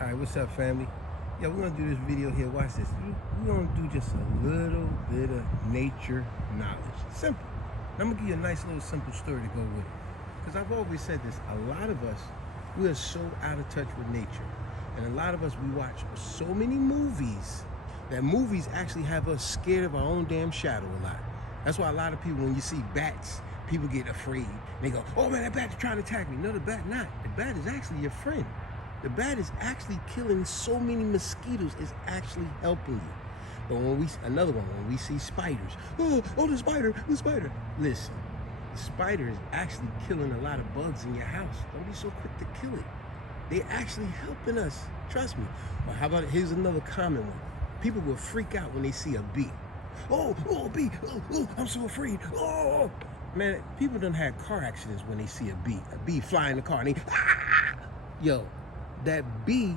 All right, what's up, family? Yeah, we're gonna do this video here. Watch this. We're gonna do just a little bit of nature knowledge. Simple. And I'm gonna give you a nice little simple story to go with it. Because I've always said this, a lot of us, we are so out of touch with nature. And a lot of us, we watch so many movies that movies actually have us scared of our own damn shadow a lot. That's why a lot of people, when you see bats, people get afraid. They go, oh man, that bat's trying to attack me. No, the bat not. The bat is actually your friend. The bat is actually killing so many mosquitoes, it's actually helping you. But when when we see spiders, oh, the spider. Listen, the spider is actually killing a lot of bugs in your house. Don't be so quick to kill it. They're actually helping us, trust me. Or how about, here's another common one. People will freak out when they see a bee. Oh, a bee, oh, I'm so afraid, oh. Man, people done had car accidents when they see a bee fly in the car and they, ah! Yo, that bee,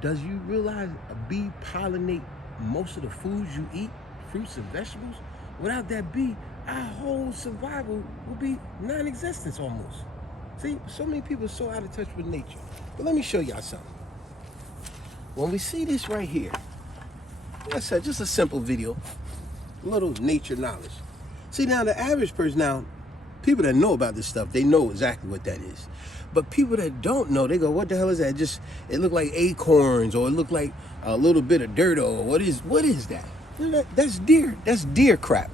does you realize a bee pollinate most of the foods you eat, fruits and vegetables? Without that bee, our whole survival would be non-existent almost. See, so many people are so out of touch with nature. But let me show y'all something. When we see this right here, like I said, just a simple video, a little nature knowledge. See, now the average person, now, people that know about this stuff, they know exactly what that is. But people that don't know, they go, what the hell is that? It look like acorns, or it look like a little bit of dirt, or what is that? That's deer. That's deer crap.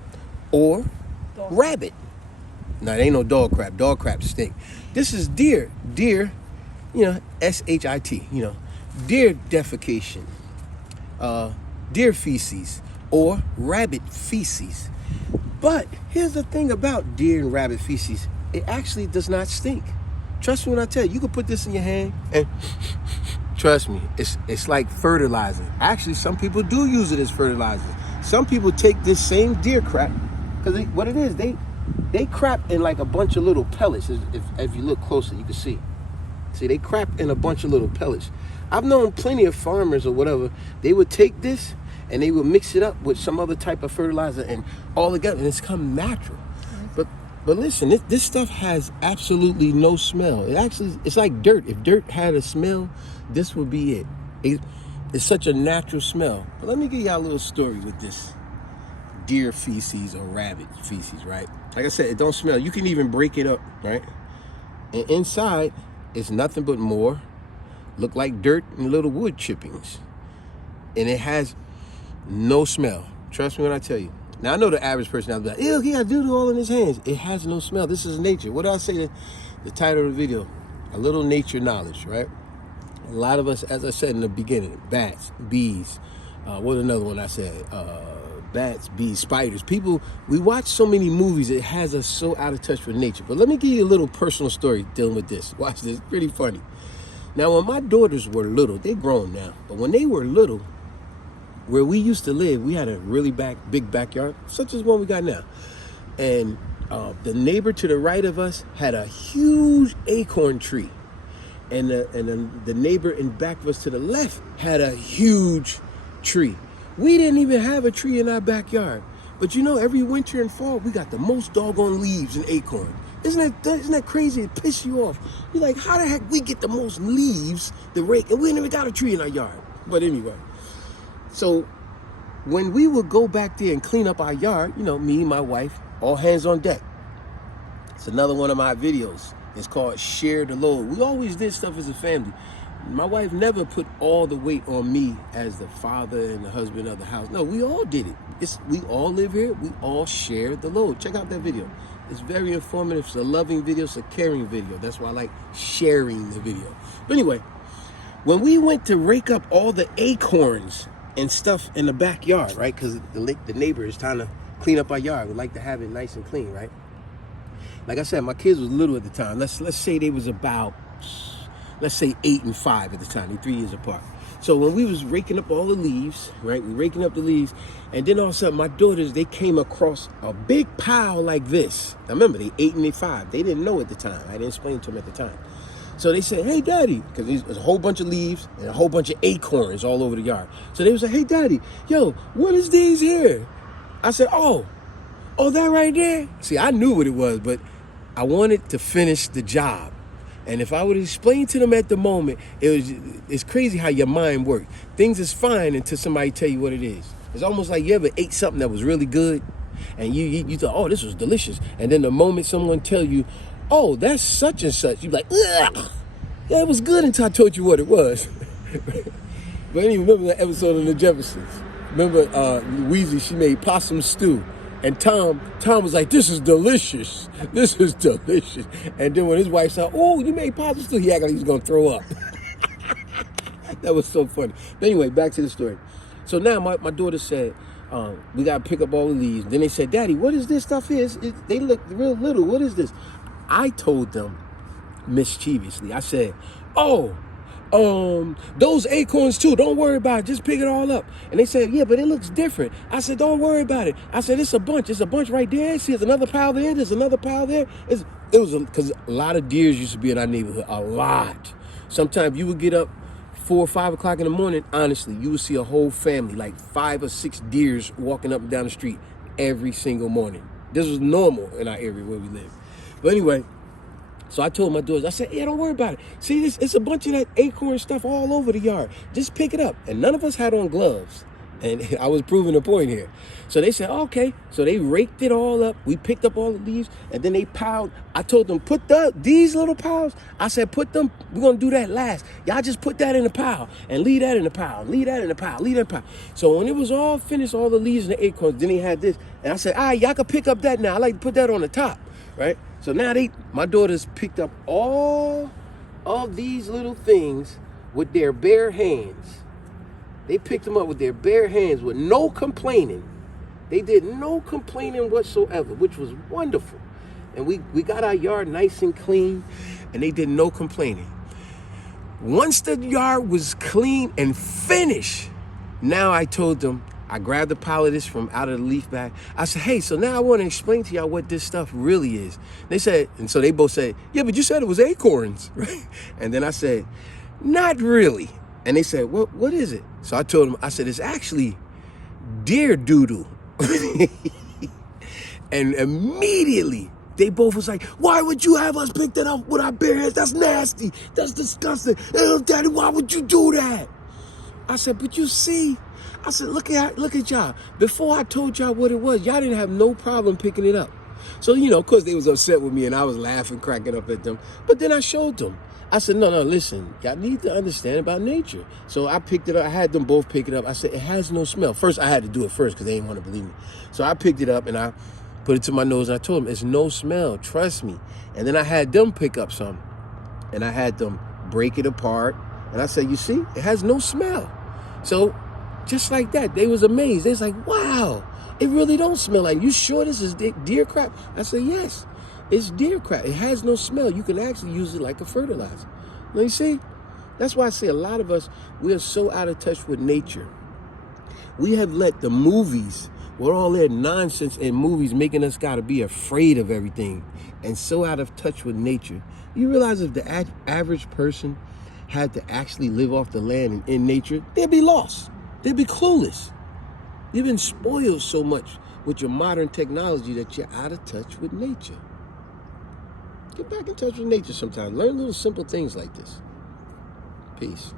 Or rabbit. No, it ain't no dog crap. Dog crap stink. This is deer. Deer, S-H-I-T, deer defecation, deer feces, or rabbit feces. But here's the thing about deer and rabbit feces. It actually does not stink. Trust me when I tell you, you can put this in your hand and trust me, it's like fertilizer. Actually, some people do use it as fertilizer. Some people take this same deer crap, because what it is, they crap in like a bunch of little pellets. If you look closer, you can see. See, they crap in a bunch of little pellets. I've known plenty of farmers or whatever, they would take this and they would mix it up with some other type of fertilizer and all together, and it's come natural. But listen, this stuff has absolutely no smell. It's like dirt. If dirt had a smell, this would be it. It's such a natural smell. But let me give y'all a little story with this deer feces or rabbit feces, right? Like I said, it don't smell. You can even break it up, right? And inside, it's nothing but more. Look like dirt and little wood chippings. And it has no smell. Trust me when I tell you. Now, I know the average person out there, ew, he got doo-doo all in his hands. It has no smell. This is nature. What did I say? The title of the video, a little nature knowledge, right? A lot of us, as I said in the beginning, bats, bees, what another one I said? Bats, bees, spiders. People, we watch so many movies, it has us so out of touch with nature. But let me give you a little personal story dealing with this. Watch this, pretty funny. Now, when my daughters were little, they're grown now, but when they were little, where we used to live, we had a really big backyard, such as one we got now. And the neighbor to the right of us had a huge acorn tree. And the neighbor in back of us to the left had a huge tree. We didn't even have a tree in our backyard. But every winter and fall, we got the most doggone leaves and acorn. Isn't that crazy? It pisses you off. You're like, how the heck we get the most leaves, the rake, and we ain't even got a tree in our yard? But anyway. So when we would go back there and clean up our yard, me and my wife, all hands on deck. It's another one of my videos. It's called Share the Load. We always did stuff as a family. My wife never put all the weight on me as the father and the husband of the house. No, we all did it. We all live here. We all share the load. Check out that video. It's very informative. It's a loving video. It's a caring video. That's why I like sharing the video. But anyway, when we went to rake up all the acorns and stuff in the backyard, right? Because the neighbor is trying to clean up our yard. We like to have it nice and clean, right? Like I said, my kids was little at the time. Let's say they was about, let's say 8 and 5 at the time. They're 3 years apart. So when we was raking up all the leaves, right? We raking up the leaves, and then all of a sudden my daughters, they came across a big pile like this. Now remember, they 8 and they 5. They didn't know at the time. I didn't explain to them at the time. So they said, hey, Daddy, because there's a whole bunch of leaves and a whole bunch of acorns all over the yard. So they was like, hey, Daddy, yo, what is these here? I said, oh, that right there? See, I knew what it was, but I wanted to finish the job. And if I would explain to them at the moment, it's crazy how your mind works. Things is fine until somebody tell you what it is. It's almost like you ever ate something that was really good, and you thought, oh, this was delicious. And then the moment someone tell you, oh, that's such and such, you're like, ugh. Yeah, it was good until I told you what it was. But anyway, remember that episode of The Jeffersons? Remember Weezy, she made possum stew. And Tom was like, this is delicious. This is delicious. And then when his wife said, oh, you made possum stew, he acted like he was going to throw up. That was so funny. But anyway, back to the story. So now my daughter said, we got to pick up all of these. Then they said, Daddy, what is this stuff is? They look real little. What is this? I told them mischievously. I said, oh, those acorns too. Don't worry about it. Just pick it all up. And they said, yeah, but it looks different. I said, don't worry about it. I said, it's a bunch. It's a bunch right there. See, there's another pile there. There's another pile there. It was because a lot of deers used to be in our neighborhood. A lot. Sometimes you would get up 4 or 5 o'clock in the morning. Honestly, you would see a whole family, like 5 or 6 deers walking up and down the street every single morning. This was normal in our area where we live. But anyway, so I told my daughters, I said, yeah, don't worry about it. See, it's a bunch of that acorn stuff all over the yard. Just pick it up. And none of us had on gloves. And I was proving a point here. So they said, okay. So they raked it all up. We picked up all the leaves. And then they piled. I told them, put these little piles. I said, we're going to do that last. Y'all just put that in the pile. And leave that in the pile. Leave that in the pile. Leave that in the pile. So when it was all finished, all the leaves and the acorns, then he had this. And I said, all right, y'all can pick up that now. I like to put that on the top. Right? So now my daughters picked up all of these little things with their bare hands. They picked them up with their bare hands with no complaining. They did no complaining whatsoever, which was wonderful. And we got our yard nice and clean, and they did no complaining. Once the yard was clean and finished, now I told them, I grabbed a pile of this from out of the leaf bag. I said, hey, so now I want to explain to y'all what this stuff really is. They said, and so they both said, yeah, but you said it was acorns, right? And then I said, not really. And they said, what is it? So I told them, I said, it's actually deer doodle. And immediately they both was like, why would you have us pick that up with our bare hands? That's nasty. That's disgusting. Oh, Daddy, why would you do that? I said, but you see, I said, look at y'all. Before I told y'all what it was, y'all didn't have no problem picking it up. So, of course they was upset with me and I was laughing, cracking up at them. But then I showed them. I said, no, listen, y'all need to understand about nature. So I picked it up. I had them both pick it up. I said, it has no smell. First, I had to do it first because they didn't want to believe me. So I picked it up and I put it to my nose and I told them, it's no smell. Trust me. And then I had them pick up some and I had them break it apart. And I said, you see, it has no smell. So just like that, they was amazed. They was like, wow, it really don't smell like, you sure this is deer crap? I said, yes, it's deer crap. It has no smell. You can actually use it like a fertilizer. Now you see, that's why I say a lot of us, we are so out of touch with nature. We have let the movies, with all that nonsense in movies making us gotta be afraid of everything and so out of touch with nature. You realize if the average person had to actually live off the land and in nature, they'd be lost. They'd be clueless. You've been spoiled so much with your modern technology that you're out of touch with nature. Get back in touch with nature sometime. Learn little simple things like this. Peace.